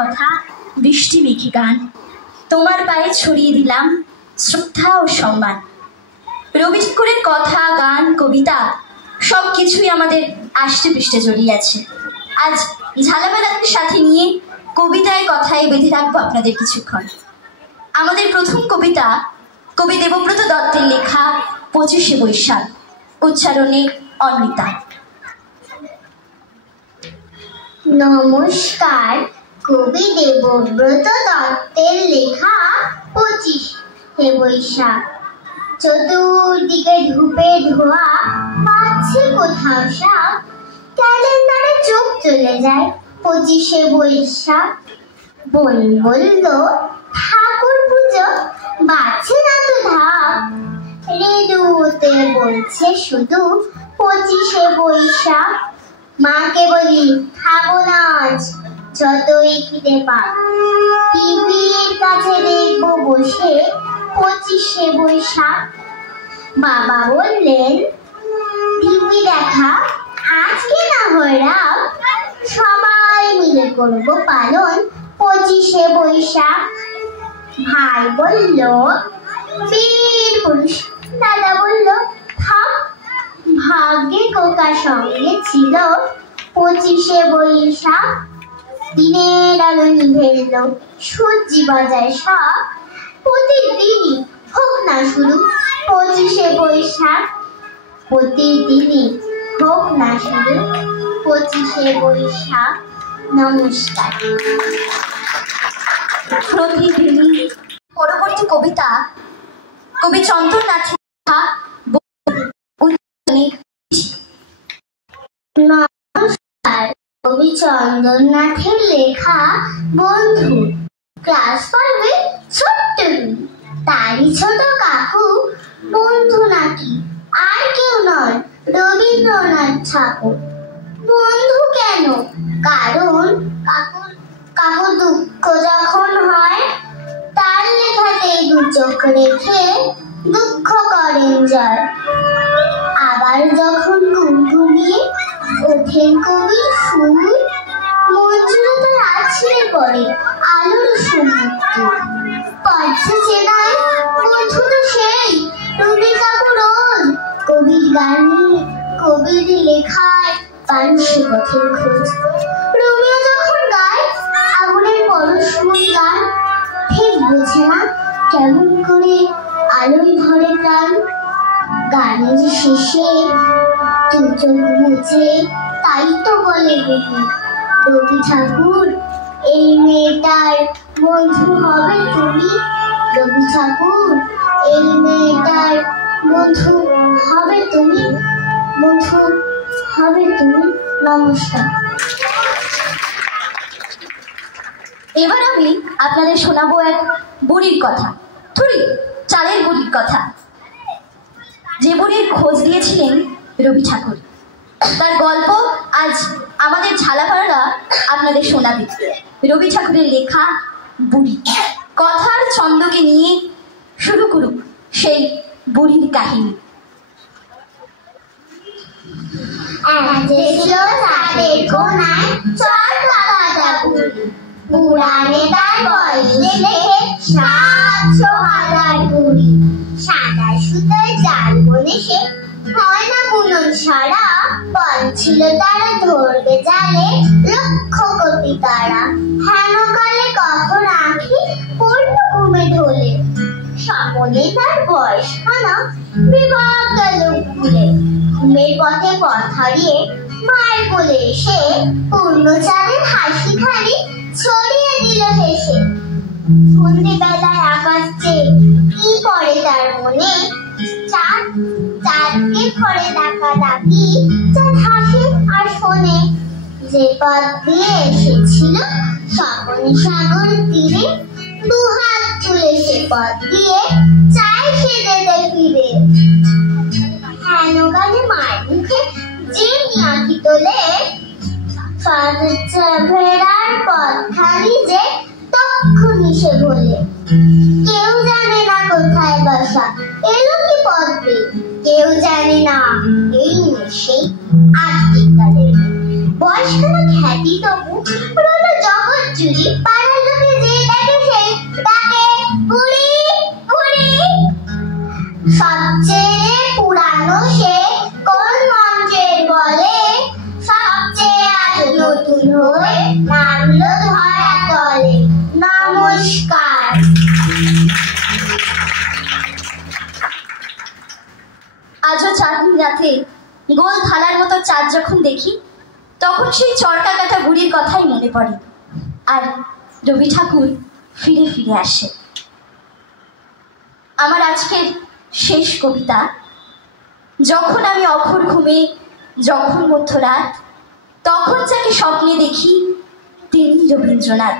কথা বৃষ্টি মেঘে গান, তোমার পায়ে ছড়িয়ে দিলাম শ্রদ্ধা ও সম্মান। রবি ঠাকুরের কথা, গান, কবিতা সব কিছুই আমাদের আষ্টে পৃষ্ঠে জড়িয়ে আছে। আজ ঝালাপালাদের সাথে নিয়ে কবিতায় কথায় বেঁধে রাখবো আপনাদের কিছুক্ষণ। আমাদের প্রথম কবিতা কবি দেবব্রত দত্তের লেখা 25শে বৈশাখ, উচ্চারণে অন্বিতা। নমস্কার। কবি দেবব্রত দত্তের লেখা 25শে বৈশাখ। চতুর্দিকে ধূপের ধোয়া, পাচ্ছে কোথাও শাক, ক্যালেন্ডারে চোখ চলে যায় 25শে বৈশাখ। বোন বলল ঠাকুর পুজো, বাড়ছে না তো ধাপ, রেডিওতে বলছে শুধু 25শে বৈশাখ। মাকে বলি খাবো না আজ, যতই খিদে পাক, টিভির কাছে দেখবো বসে 25শে বৈশাখ। বাবা বললেন টিভি দেখা আজকে না হয় রাখ, সবাই মিলে করবো পালন 25শে বৈশাখ। ভাই বলল বীর পুরুষ, দাদা বলল থাক, ভাগ্যে কোকার সঙ্গে ছিল 25শে বৈশাখ। দিনের আলো নিভে এলো, সূর্যি বাজায় শাক, প্রতিদিনই হোক না শুরু 25শে বৈশাখ। প্রতিদিনই হোক না শুরু 25শে বৈশাখ। নমস্কার। প্রতিদিনই। পরবর্তী কবিতা কবি চন্দ্রনাথের লেখা। নমস্কার। কবি চন্দ্রনাথের লেখা বন্ধু। ক্লাস 5-এ ছোট্ট তারই ছোট কাকু বন্ধু নাকি আর কেউ নয়, রবীন্দ্রনাথ ঠাকুর। বন্ধু কেন? কারণ কাকু দুঃখ যখন হয়, তার লেখাতেই দু চোখ রেখে দুঃখ করেন জয়। আবার যখন গুনগুনিয়ে ওঠেন কবির সুর, মন জুড়ে তার আছড়ে পড়ে আলোর সমুদ্র। পড়ছে চেনায় বন্ধু তো সেই রবি কাকু রোজ, কবির গানে কবির লেখায় মানুষের পথের খোঁজ। রোমিও যখন গায় আগুনের পরশময়ী গান, ঠিক বোঝে না কেমন করে আলোয় ভরে প্রাণ। গানের শেষে দু চোখ মুছে তাই তো বলে রবি ঠাকুর এই মেয়েটার বন্ধু হবে তুমি। রবি ঠাকুর এই মেয়েটার বন্ধু হবে তুমি, বন্ধু হবে তুমি। নমস্কার। এবার আমি আপনাদের শোনাবো এক বুড়ির কথা, চালের বুড়ির কথা, যে বুড়ির খোঁজ দিয়েছিলেন রবি ঠাকুর। তার গল্প আজ আমাদের ঝালাপালারা আপনাদের শোনাবে। রবি ঠাকুরের লেখা বুড়ি। কথার ছন্দকে নিয়ে শুরু করুক সেই বুড়ির কাহিনী। পুরাণে তার বয়স দেখে 700,000 সাদা সুতোয় জাল বনে সে হয় না বুনন সারা। বলছিল তারা ধরবে জালে লক্ষ কোটি তারা, হেন কালে কখন আঁখি পড়ল ঘুমে ঢোলে। স্বপনে তার বয়স খানা বিভাগ গেল ভুলে, ঘুমের পথে পথ হারিয়ে মায়ের কোলে এসে পূর্ণচাঁদের হাসি খালি ছড়িয়ে দিল হেসে। সন্ধ্যেবেলায় আকাশ চেয়ে কি পড়ে তার মনে, চাঁদকে ঘরে ডাকাডাকি চাঁদ হাসে আর শোনে। যে পথ দিয়ে এসেছিল স্বপনে সাগর তীরে, দুহাত তুলে সে পথ দিয়ে চায় সে যেতে ফিরে। হেন গানে মায়ের মুখে যে আঁকি তোলে, ফেরার পথ খালি যে তক্ষুনি সে ভোলে। কেউ জানে না কোথায় বাসা, এলো কি পথে, কেউ জানে না এই সেই আজকে কালে। বয়সখানা খ্যাতি তবু রইল জগৎ চুরি পাড়ার লোকে যে দেখে সেই তাকে বুড়ি বুড়ি। সবচেয়ে পুরানো সে কোন মন্ত্রের বলে সবচেয়ে আজ নতুন হয়ে নামলো ধরা তলে। নমস্কার। আজও চাঁদনি রাতে গোল থালার মতো চাঁদ যখন দেখি তখন সেই চরকা কাটা বুড়ির কথাই মনে পড়ে, আর রবি ঠাকুর ফিরে ফিরে আসে। আমার আজকের শেষ কবিতা, যখন আমি অখর ঘুমে, যখন মধ্যরাত, তখন যাকে স্বপ্নে দেখি তিনি রবীন্দ্রনাথ।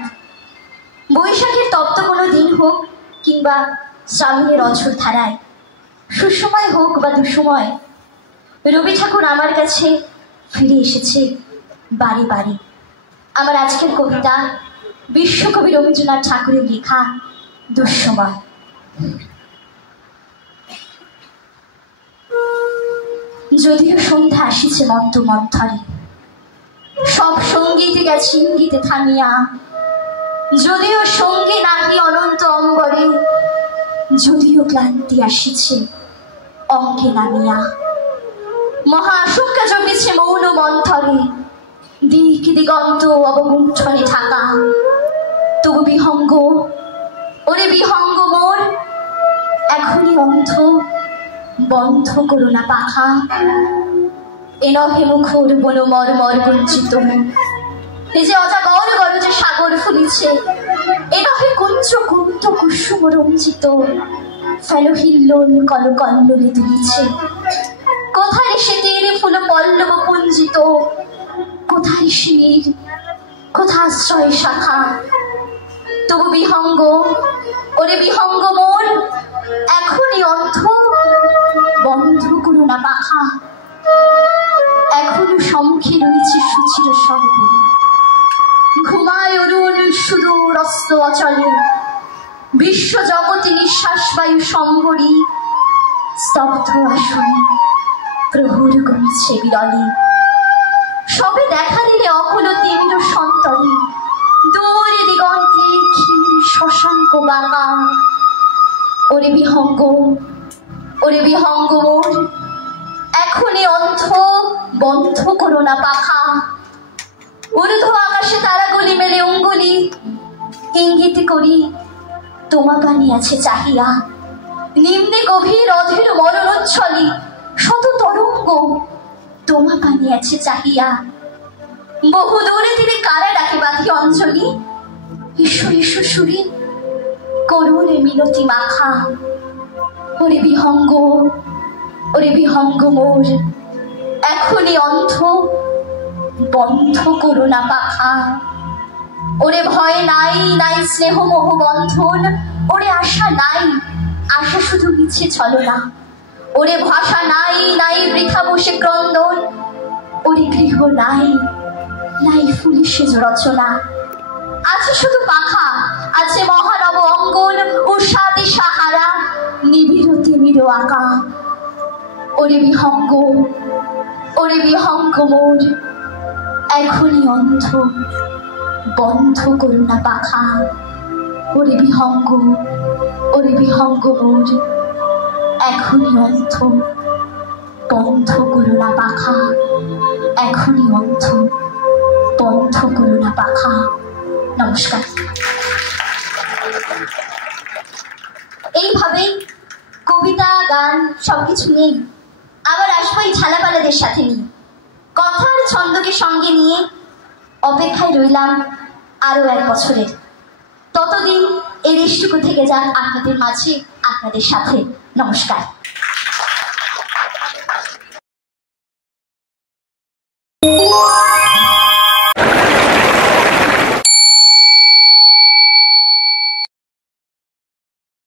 বৈশাখের তপ্ত কোনো দিন হোক কিংবা শ্রাবণের অঝোর ধারায়, সুসময় হোক বা দুসময়, রবি ঠাকুর আমার কাছে ফিরে এসেছে বারে বারে। আমার আজকের কবিতা বিশ্বকবি রবীন্দ্রনাথ ঠাকুরের লেখা দুঃসময়। যদিও সন্ধ্যা আসিছে মত্ত মন্থরে, সব সঙ্গীতে গেছে ইঙ্গিতে থামিয়া, যদিও সঙ্গী নাহি অনন্ত অম্বরে, যদিও ক্লান্তি আসিছে অঙ্গে নামিয়া, মহা আশঙ্কা জমেছে মৌন মন্থরে, দিক দিগন্ত অবগুণ্ঠনে ঢাকা, তবু বিহঙ্গ ওরে বিহঙ্গ মোর, এখনই অন্ধ বন্ধ করো না পাখা। এ নহে মুখর বন মর্মর গুঞ্চিত, নিজে অজাগর গরজে সাগর ফুলিছে, এ নহে কুঞ্চ কুন্ত কুসুম রঞ্জিত, ফেলো হিল্লোল কলকল্লোলে তুলিছে, কোথায় সে তীর ফুল পল্লব পুঞ্জিত, কোথায় শির কোথাশ্রয় শাখা, তবু বিহঙ্গ ওরে বিহঙ্গ মোর, এখনই অন্ধ বন্ধ করো না পাখা। এখনো সম্মুখে রয়েছে সুচির সর্বরি, ঘুমায় অরুণ সুদূর অস্ত অচলে, বিশ্ব জগতে নিঃশ্বাস বায়ু সম্ভরি, স্তব্ধ আসনে প্রহর গমিছে বিরলে, সবে দেখা দিলে অকুল তীব্র সন্তরে, দূরে দিগন্তে ক্ষীণ শশাঙ্ক বাঁকা, ওরে বিহঙ্গ মোর, এখনই অন্ধ বন্ধ করো না পাখা। ঊর্ধ্ব আকাশে তারাগুলি মেলে অঙ্গুলি, ইঙ্গিত করি তোমা পানি আছে চাহিয়া, নিম্নে গভীর অধীর মরণোচ্ছলি, শত তরঙ্গ তোমা পানি আছে চাহিয়া, বহু দূরে তীরে কারা ডাকে বাঁধি অঞ্জলি, এসো এসো সুরে করুণে মিনতি মাখা। ওরে বিহঙ্গ মোর, এখনই অন্ধ বন্ধ করো না পাখা। ওরে ভয় নাই নাই স্নেহ মোহ বন্ধন, ওরে আশা নাই আশা শুধু মিছে ছলনা, ওরে ভাষা নাই নাই বৃথা বসে ক্রন্দন, ওরে গৃহ নাই নাই ফুলে সেজ রচনা, আছে শুধু পাখা, আছে মহানব অঙ্গন, উষাদি সাহারা নিবিড় তিমির আঁকা। ওরে বিহঙ্গ মোর, এখনই অন্ধ বন্ধ করো না পাখা। ওরে বিহঙ্গ মোর, এখনই অন্ধ বন্ধ করো না পাখা, এখনই অন্ধ বন্ধ করো না পাখা। নমস্কার। এইভাবেই কবিতা গান সবকিছু নিয়ে আবার আসবো এই ঝালাপালাদের সাথে নিয়ে, কথার ছন্দকে সঙ্গে নিয়ে অপেক্ষায় রইলাম আরো 1 বছরের। ততদিন এই দেশটুকু থেকে যান আপনাদের মাঝে, আপনাদের সাথে। নমস্কার।